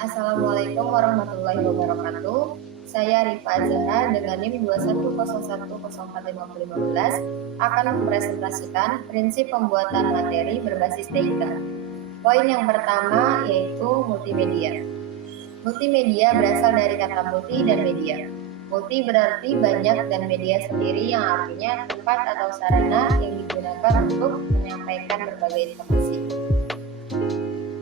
Assalamualaikum warahmatullahi wabarakatuh. Saya Rifa Zahra dengan NIM 210104515 akan mempresentasikan prinsip pembuatan materi berbasis TIK. Poin yang pertama yaitu multimedia. Multimedia berasal dari kata multi dan media. Multi berarti banyak dan media sendiri yang artinya tempat atau sarana yang digunakan untuk menyampaikan berbagai informasi.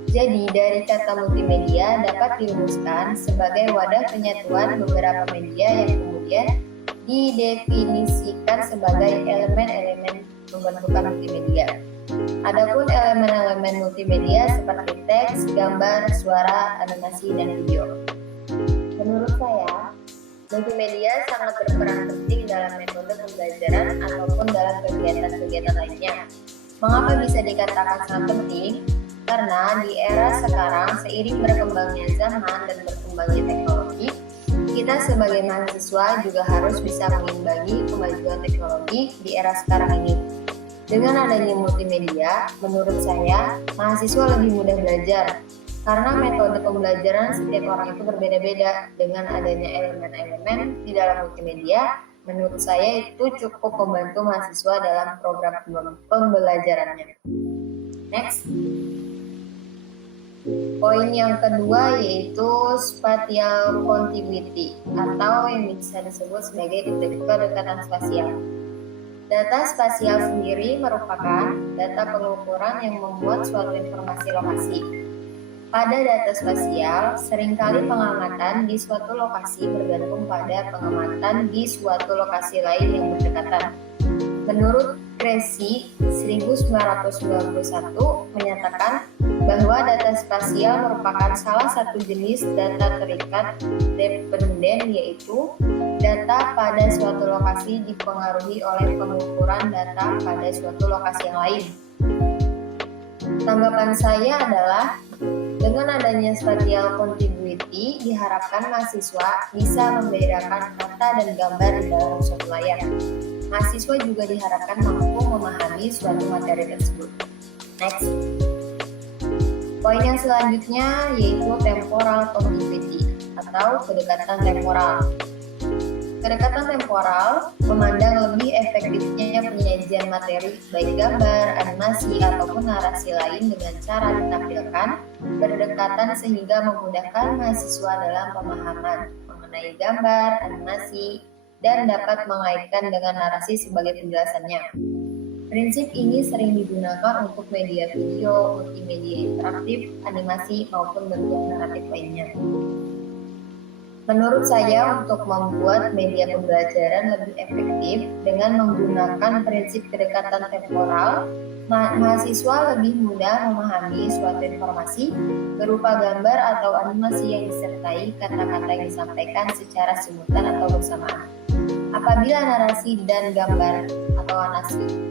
Jadi, dari kata multimedia dapat dirumuskan sebagai wadah penyatuan beberapa media yang kemudian didefinisikan sebagai elemen-elemen pembentukan multimedia. Adapun elemen-elemen multimedia seperti teks, gambar, suara, animasi, dan video. Menurut saya, multimedia sangat berperan penting dalam metode pembelajaran ataupun dalam kegiatan-kegiatan lainnya. Mengapa bisa dikatakan sangat penting? Karena di era sekarang, seiring berkembangnya zaman dan berkembangnya teknologi, kita sebagai mahasiswa juga harus bisa mengimbangi kemajuan teknologi di era sekarang ini. Dengan adanya multimedia, menurut saya, mahasiswa lebih mudah belajar. Karena metode pembelajaran setiap orang itu berbeda-beda. Dengan adanya elemen-elemen di dalam multimedia, menurut saya itu cukup membantu mahasiswa dalam program pembelajarannya. Next. Poin yang kedua yaitu spatial contiguity atau yang bisa disebut sebagai kedekatan spasial. Data spasial sendiri merupakan data pengukuran yang memuat suatu informasi lokasi. Pada data spasial, seringkali pengamatan di suatu lokasi bergantung pada pengamatan di suatu lokasi lain yang berdekatan. Menurut Cressy 1991 menyatakan bahwa data spasial merupakan salah satu jenis data terikat dependen, yaitu data pada suatu lokasi dipengaruhi oleh pengukuran data pada suatu lokasi yang lain. Tanggapan saya adalah dengan adanya spatial contiguity diharapkan mahasiswa bisa membedakan kata dan gambar di dalam suatu layar. Mahasiswa juga diharapkan mampu memahami suatu materi tersebut. Next. Poin yang selanjutnya yaitu temporal contiguity atau kedekatan temporal. Kedekatan temporal memandang lebih efektifnya penyajian materi baik gambar, animasi, ataupun narasi lain dengan cara ditampilkan berdekatan sehingga memudahkan mahasiswa dalam pemahaman mengenai gambar, animasi, dan dapat mengaitkan dengan narasi sebagai penjelasannya. Prinsip ini sering digunakan untuk media video, multimedia interaktif, animasi, maupun bentuk naratif lainnya. Menurut saya, untuk membuat media pembelajaran lebih efektif dengan menggunakan prinsip kedekatan temporal, mahasiswa lebih mudah memahami suatu informasi berupa gambar atau animasi yang disertai kata-kata yang disampaikan secara simultan atau bersamaan. Apabila narasi dan gambar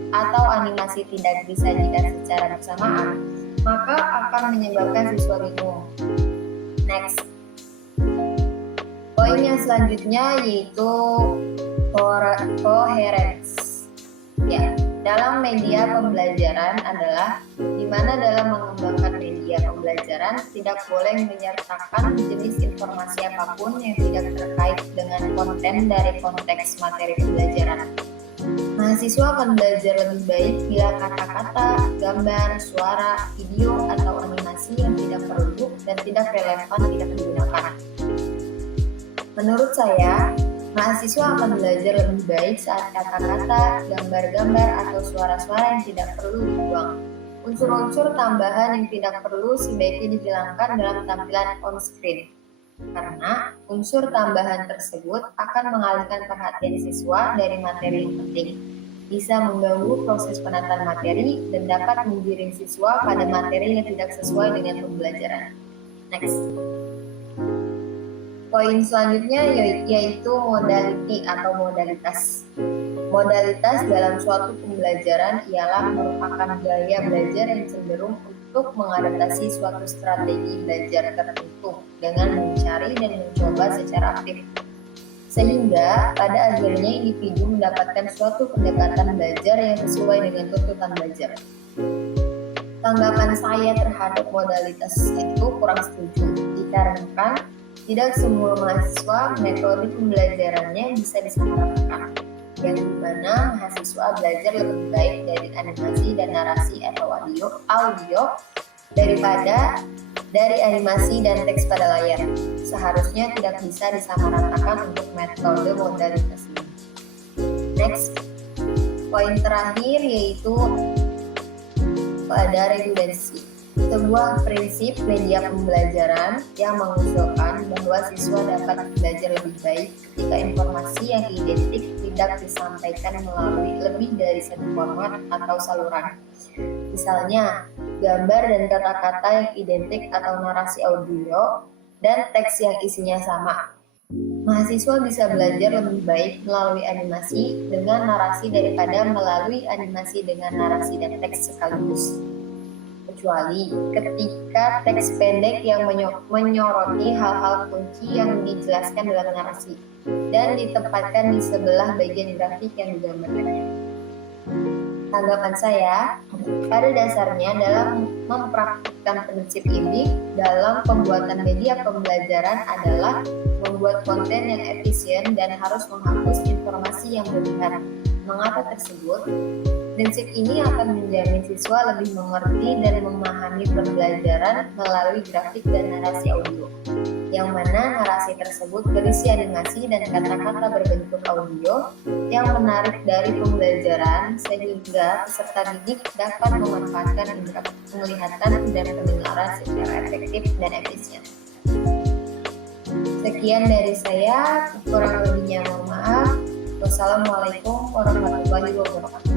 atau animasi tidak disajikan secara bersamaan, maka akan menyebabkan siswa bingung. Next. Poin yang selanjutnya yaitu coherence. Ya, dalam media pembelajaran adalah di mana dalam mengembangkan media pembelajaran tidak boleh menyertakan jenis informasi apapun yang tidak terkait dengan konten dari konteks materi pembelajaran. Mahasiswa akan belajar lebih baik bila kata-kata, gambar, suara, video, atau animasi yang tidak perlu dan tidak relevan tidak digunakan. Menurut saya, mahasiswa akan belajar lebih baik saat kata-kata, gambar-gambar, atau suara-suara yang tidak perlu dibuang. Unsur-unsur tambahan yang tidak perlu sebaiknya dihilangkan dalam tampilan on-screen, karena unsur tambahan tersebut akan mengalihkan perhatian siswa dari materi yang penting, bisa mengganggu proses penataan materi, dan dapat menggiring siswa pada materi yang tidak sesuai dengan pembelajaran. Next. Poin selanjutnya yaitu modality atau modalitas. Modalitas dalam suatu pembelajaran ialah merupakan gaya belajar yang cenderung untuk mengadaptasi suatu strategi belajar tertentu dengan mencari dan mencoba secara aktif. Sehingga pada akhirnya individu mendapatkan suatu pendekatan belajar yang sesuai dengan tuntutan belajar. Tanggapan saya terhadap modalitas itu kurang setuju. Dikarenakan tidak semua mahasiswa metode pembelajarannya bisa disamaratakan, yang dimana mahasiswa belajar lebih baik dari animasi dan narasi atau audio daripada dari animasi dan teks pada layar. Seharusnya tidak bisa disamaratakan untuk metode modalitas ini. Next, poin terakhir yaitu pada regulasi, sebuah prinsip media pembelajaran yang mengusulkan bahwa siswa dapat belajar lebih baik ketika informasi yang identik tidak disampaikan melalui lebih dari satu format atau saluran. Misalnya, gambar dan kata-kata yang identik atau narasi audio dan teks yang isinya sama. Mahasiswa bisa belajar lebih baik melalui animasi dengan narasi daripada melalui animasi dengan narasi dan teks sekaligus. Kecuali ketika teks pendek yang menyoroti hal-hal kunci yang dijelaskan dalam narasi dan ditempatkan di sebelah bagian grafik yang digambarkan. Tanggapan saya, pada dasarnya dalam mempraktikkan prinsip ini dalam pembuatan media pembelajaran adalah membuat konten yang efisien dan harus menghapus informasi yang berlebihan. Mengapa tersebut? Prinsip ini akan menjamin siswa lebih mengerti dan memahami pembelajaran melalui grafik dan narasi audio, yang mana narasi tersebut berisi animasi dan kata-kata berbentuk audio yang menarik dari pembelajaran sehingga peserta didik dapat memanfaatkan indera penglihatan dan pendengaran secara efektif dan efisien. Sekian dari saya, kurang lebihnya mohon maaf. Wassalamualaikum warahmatullahi wabarakatuh.